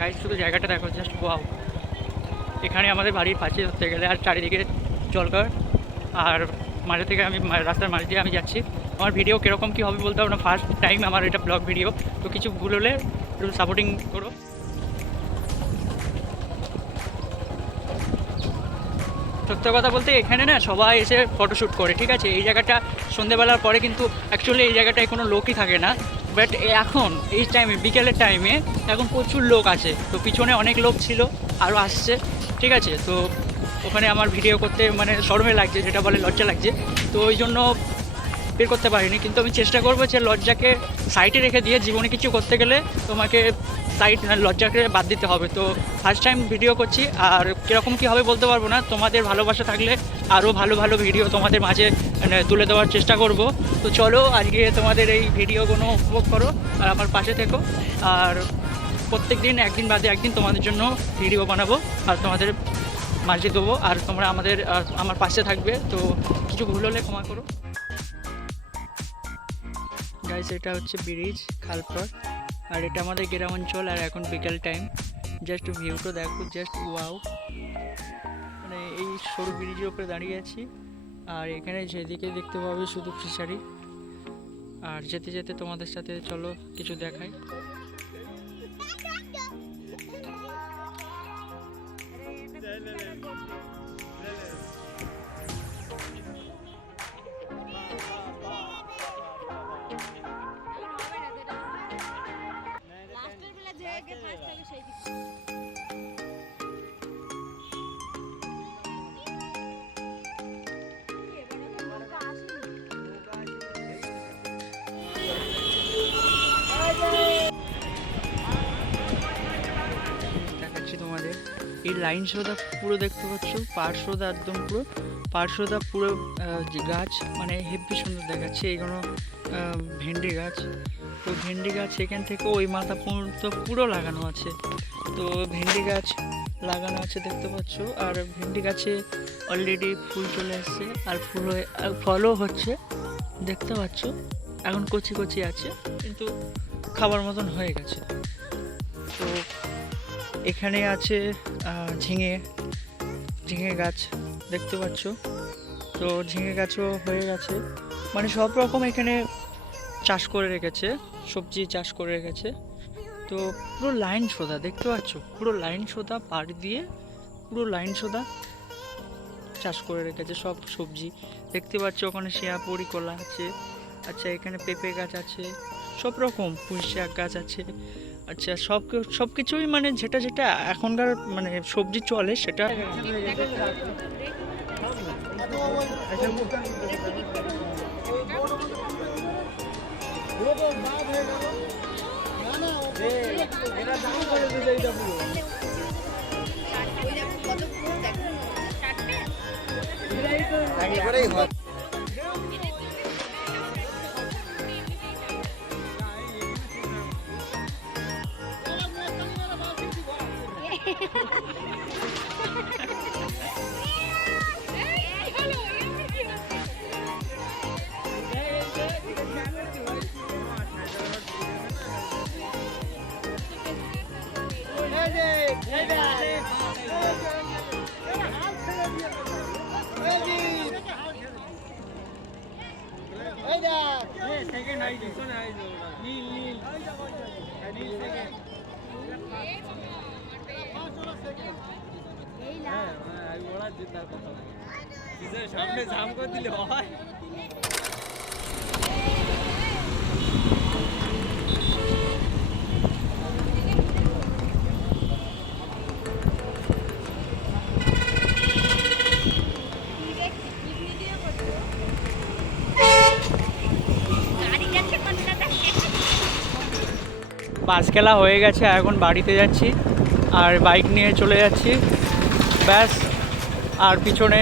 Guys শুধু জায়গাটা দেখো, জাস্ট ওয়াও। এখানে আমাদের বাড়ির পাশে ধরতে গেলে, আর চারিদিকে জলঘর, আর মাঝে থেকে আমি রাস্তার মাঝে দিয়ে আমি যাচ্ছি। আমার ভিডিও কীরকম কী হবে বলতে পারবো না, ফার্স্ট টাইম আমার এটা ব্লগ ভিডিও, তো কিছু ভুল হলে একটু সাপোর্টিং করো। সত্য কথা বলতে এখানে না সবাই এসে ফটোশ্যুট করে, ঠিক আছে। এই জায়গাটা সন্ধেবেলার পরে কিন্তু অ্যাকচুয়ালি এই জায়গাটায় কোনো লোকই থাকে না, বাট এখন এই টাইমে বিকেলের টাইমে এখন প্রচুর লোক আছে। তো পিছনে অনেক লোক ছিল, আরও আসছে, ঠিক আছে। তো ওখানে আমার ভিডিও করতে মানে শরমে লাগছে, যেটা বলে লজ্জা লাগছে, তো ওই জন্য বের করতে পারিনি। কিন্তু আমি চেষ্টা করবো যে লজ্জাকে সাইডে রেখে দিয়ে জীবনে কিছু করতে গেলে তোমাকে লজ্জাকে বাদ দিতে হবে। তো ফার্স্ট টাইম ভিডিও করছি, আর কীরকম কী হবে বলতে পারবো না। তোমাদের ভালোবাসা থাকলে আরও ভালো ভালো ভিডিও তোমাদের মাঝে তুলে দেওয়ার চেষ্টা করব। তো চলো আজকে তোমাদের এই ভিডিওগুলো উপভোগ করো আর আমার পাশে থেকো। আর প্রত্যেক দিন একদিন বাদে একদিন তোমাদের জন্য ভিডিও বানাবো আর তোমাদের মাঝে দেবো, আর তোমরা আমার পাশে থাকবে। তো কিছু ভুল হলে ক্ষমা করো। গাইস এটা হচ্ছে ব্রিজ খালপাড়, আর এটা আমাদের গ্রাম অঞ্চল, আর এখন বিকেল টাইম। জাস্ট ভিউটা দেখো, জাস্ট ওয়াও। মানে এই সরু ব্রিজের উপরে দাঁড়িয়ে আছি, আর এখানে যেদিকে দেখতে পাবে শুধু ফিশারি। আর যেতে যেতে তোমাদের সাথে চলো কিছু দেখাই। দেখাচ্ছি তোমাদের এই লাইন সোদা পুরো দেখতে পাচ্ছ, পার্শ্বদা একদম পুরো পার্শ্বদা পুরো গাছ, মানে হেব্বি সুন্দর দেখাচ্ছে। এইগুলো ভেন্ডি গাছ, তো ভেন্ডি গাছ এখান থেকে ওই মাথা পর্যন্ত পুরো লাগানো আছে। তো ভেন্ডি গাছ লাগানো আছে দেখতে পাচ্ছ, আর ভেন্ডি গাছে অলরেডি ফুল চলে আসছে, আর ফুল হয়ে ফলও হচ্ছে দেখতে পাচ্ছ। এখন কচি কচি আছে, কিন্তু খাবার মতন হয়ে গেছে। তো এখানে আছে ঝিঙে গাছ দেখতে পাচ্ছ। তো ঝিঙে গাছও হয়ে গেছে, মানে সব রকম এখানে চাষ করে রেখেছে, সবজি চাষ করে রেখেছে। তো পুরো লাইন সোদা দেখতে পাচ্ছ, পুরো লাইন সোদা পাড় দিয়ে পুরো লাইন সোদা চাষ করে রেখেছে সব সবজি দেখতে পাচ্ছ। ওখানে শিয়াপুরি কলা আছে, আচ্ছা এখানে পেঁপে গাছ আছে, সব রকম পুঁই শাক গাছ আছে। আচ্ছা সব কিছুই মানে যেটা যেটা এখনকার মানে সবজি চলে সেটা। সামনে জাম করে দিলে হয়। পাস খেলা হয়ে গেছে, এখন বাড়িতে যাচ্ছি আর বাইক নিয়ে চলে যাচ্ছি, ব্যাস। আর পিছনে